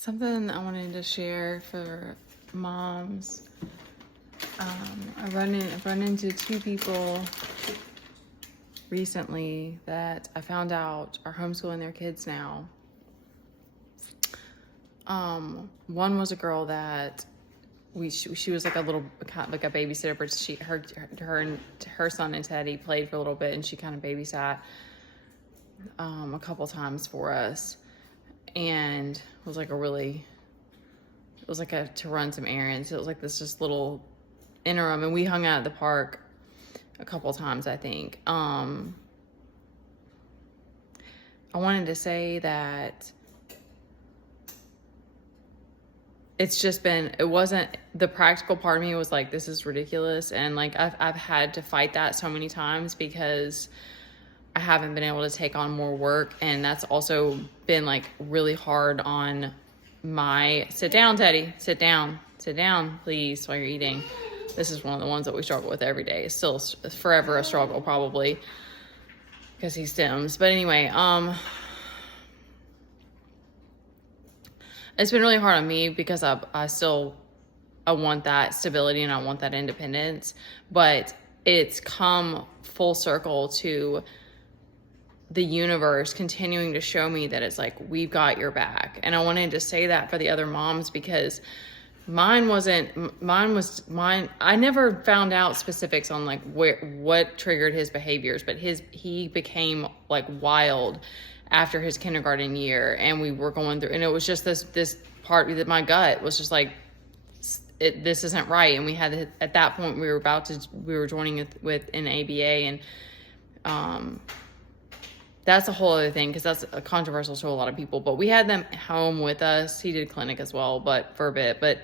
Something I wanted to share for moms. I've run into two people recently that I found out are homeschooling their kids now. One was a girl that she was like a little, like a babysitter, but her son and Teddy played for a little bit, and she kind of babysat a couple times for us, and it was like to run some errands. It was like this just little interim, and we hung out at the park a couple times, I think. I wanted to say that it wasn't, the practical part of me was like, this is ridiculous. And like, I've had to fight that so many times because I haven't been able to take on more work. And that's also been like really hard on sit down, Teddy, sit down, please, while you're eating. This is one of the ones that we struggle with every day. It's still forever a struggle, probably, because he stims. But anyway, it's been really hard on me because I want that stability and I want that independence, but it's come full circle to the universe continuing to show me that it's like, we've got your back. And I wanted to say that for the other moms, because mine. I never found out specifics on like what triggered his behaviors, but he became like wild after his kindergarten year, and we were going through, and it was just this part that my gut was just like, this isn't right. And we had, at that point, we were joining with an ABA, and that's a whole other thing, because that's controversial to a lot of people. But we had them home with us. He did clinic as well, but for a bit. But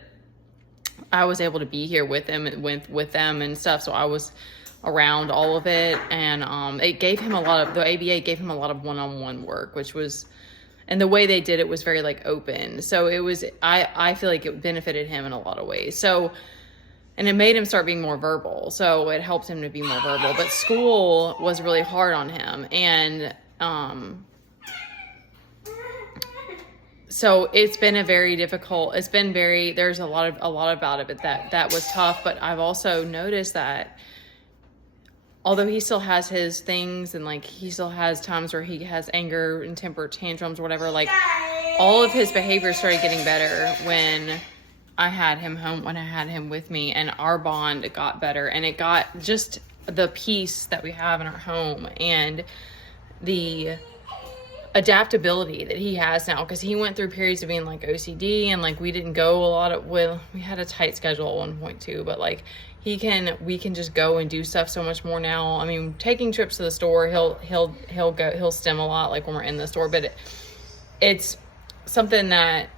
I was able to be here with them and stuff, so I was around all of it, and the ABA gave him a lot of one-on-one work, which was, and the way they did it was very like open. So it was, I feel like it benefited him in a lot of ways. So, and it made him start being more verbal. So it helped him to be more verbal. But school was really hard on him, and so there's a lot about it, but that was tough. But I've also noticed that although he still has his things, and like he still has times where he has anger and temper tantrums or whatever, like all of his behaviors started getting better when I had him home, when I had him with me, and our bond got better, and it got just the peace that we have in our home and the adaptability that he has now, because he went through periods of being like OCD, and like we didn't go we had a tight schedule at one point too, but like we can just go and do stuff so much more now. I mean, taking trips to the store, he'll stim a lot, like when we're in the store, but it's something that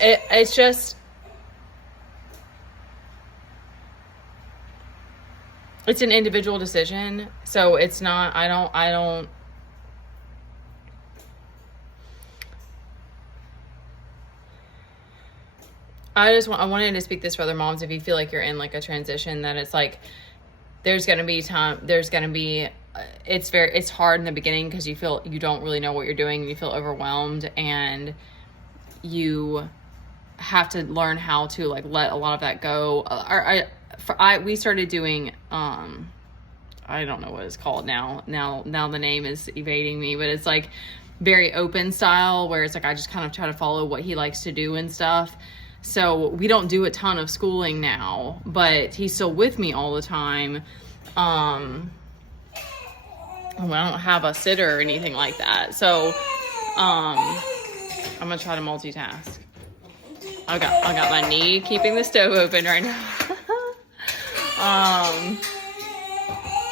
it's just, it's an individual decision. So it's not, I wanted to speak this for other moms. If you feel like you're in like a transition, that it's like, it's hard in the beginning because you don't really know what you're doing, and you feel overwhelmed, and you have to learn how to like let a lot of that go. We started doing, I don't know what it's called now the name is evading me, but it's like very open style, where it's like I just kind of try to follow what he likes to do and stuff. So we don't do a ton of schooling now, but he's still with me all the time. I don't have a sitter or anything like that. So I'm gonna try to multitask. I got my knee keeping the stove open right now.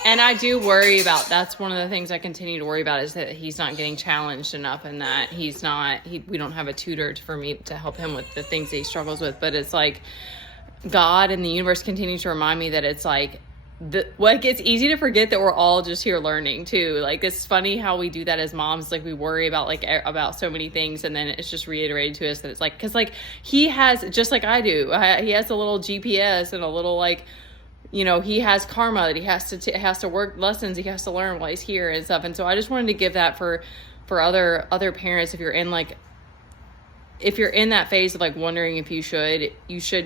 And I do worry about, that's one of the things I continue to worry about, is that he's not getting challenged enough, and that we don't have a tutor for me to help him with the things that he struggles with. But it's like God and the universe continue to remind me that it's like, it's easy to forget that we're all just here learning too. Like, it's funny how we do that as moms. Like, we worry about about so many things, and then it's just reiterated to us that it's like, because like he has, just like I do, he has a little GPS and a little like, you know, he has karma that he has to work lessons he has to learn while he's here and stuff. And so I just wanted to give that for other parents, if you're in like if you're in that phase of like wondering if you should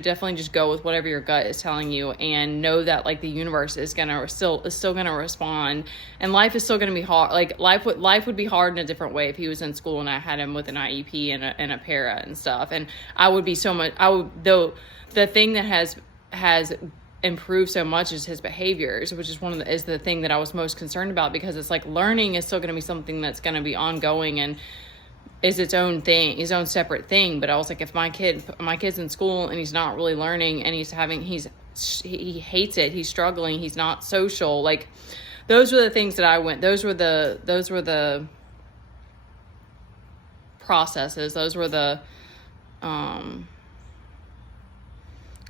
definitely just go with whatever your gut is telling you, and know that like the universe is still gonna respond, and life is still gonna be hard. Like life would be hard in a different way if he was in school and I had him with an IEP and a para and stuff, and I would be so much. Though the thing that has improved so much is his behaviors, which is the thing that I was most concerned about, because it's like learning is still going to be something that's going to be ongoing and is its own thing, his own separate thing. But I was like, if my kid's in school and he's not really learning, and he hates it, he's struggling, he's not social, like those were the things that those were the processes, those were the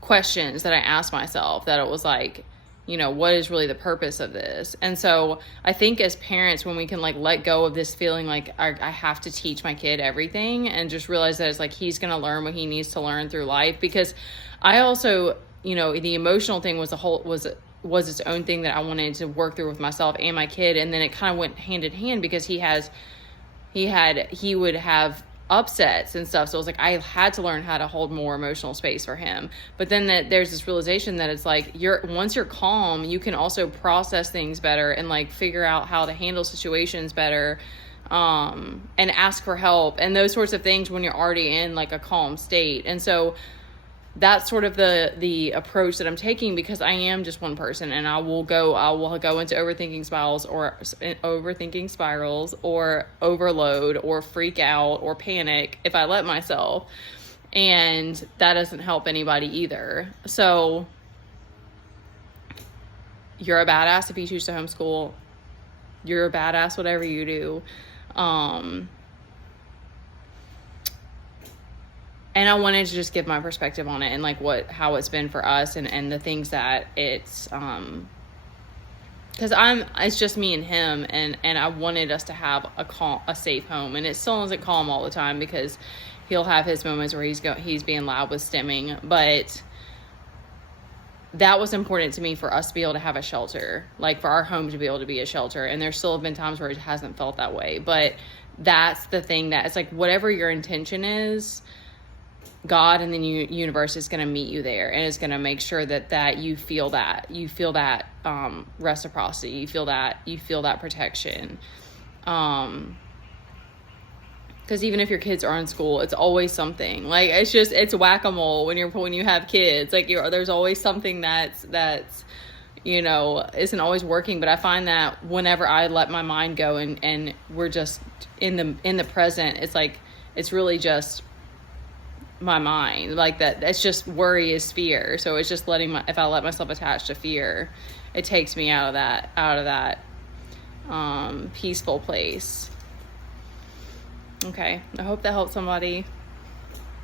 questions that I asked myself, that it was like, what is really the purpose of this? And so I think as parents, when we can like let go of this feeling like I have to teach my kid everything, and just realize that it's like he's going to learn what he needs to learn through life. Because I also, the emotional thing was its own thing that I wanted to work through with myself and my kid. And then it kind of went hand in hand, because he would have upsets and stuff. So it was like I had to learn how to hold more emotional space for him. But then there's this realization that it's like once you're calm, you can also process things better and like figure out how to handle situations better, and ask for help and those sorts of things when you're already in like a calm state. And so that's sort of the approach that I'm taking, because I am just one person, and I will go into overthinking spirals or overload or freak out or panic if I let myself. And that doesn't help anybody either. So you're a badass if you choose to homeschool. You're a badass whatever you do. And I wanted to just give my perspective on it, and like how it's been for us, and the things that it's, cause it's just me and him, and I wanted us to have a safe home. And it still isn't calm all the time, because he'll have his moments where he's being loud with stimming, but that was important to me, for us to be able to have a shelter, like for our home to be able to be a shelter. And there still have been times where it hasn't felt that way, but that's the thing, that it's like, whatever your intention is, God and the universe is going to meet you there, and is going to make sure that you feel that reciprocity, you feel that protection. Because even if your kids are in school, it's always something, like it's whack-a-mole when you have kids, like there's always something that's isn't always working. But I find that whenever I let my mind go and we're just in the present, it's like it's really just my mind, like that's just worry is fear. So it's just if I let myself attach to fear, it takes me out of that peaceful place. Okay, I hope that helped somebody.